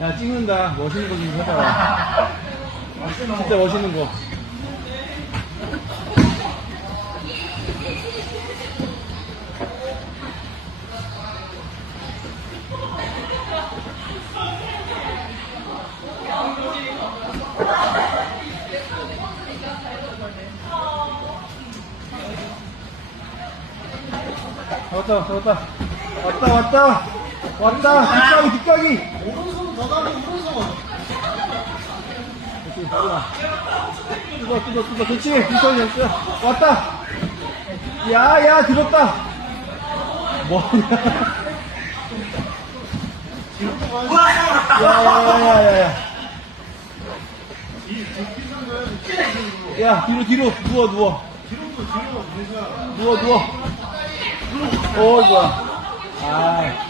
야, 찍는다. 멋있는 거 좀 해봐라. 진짜 멋있는 거. 왔다. 뒷가기. 오른손 더 가면 오른손. 그렇지, 하지마. 뜯어. 그렇지, 뒷가기 없어. 왔다. 야, 들었다. 뭐냐. 야. 야, 뒤로. 누워. 누워. 좋아. 아.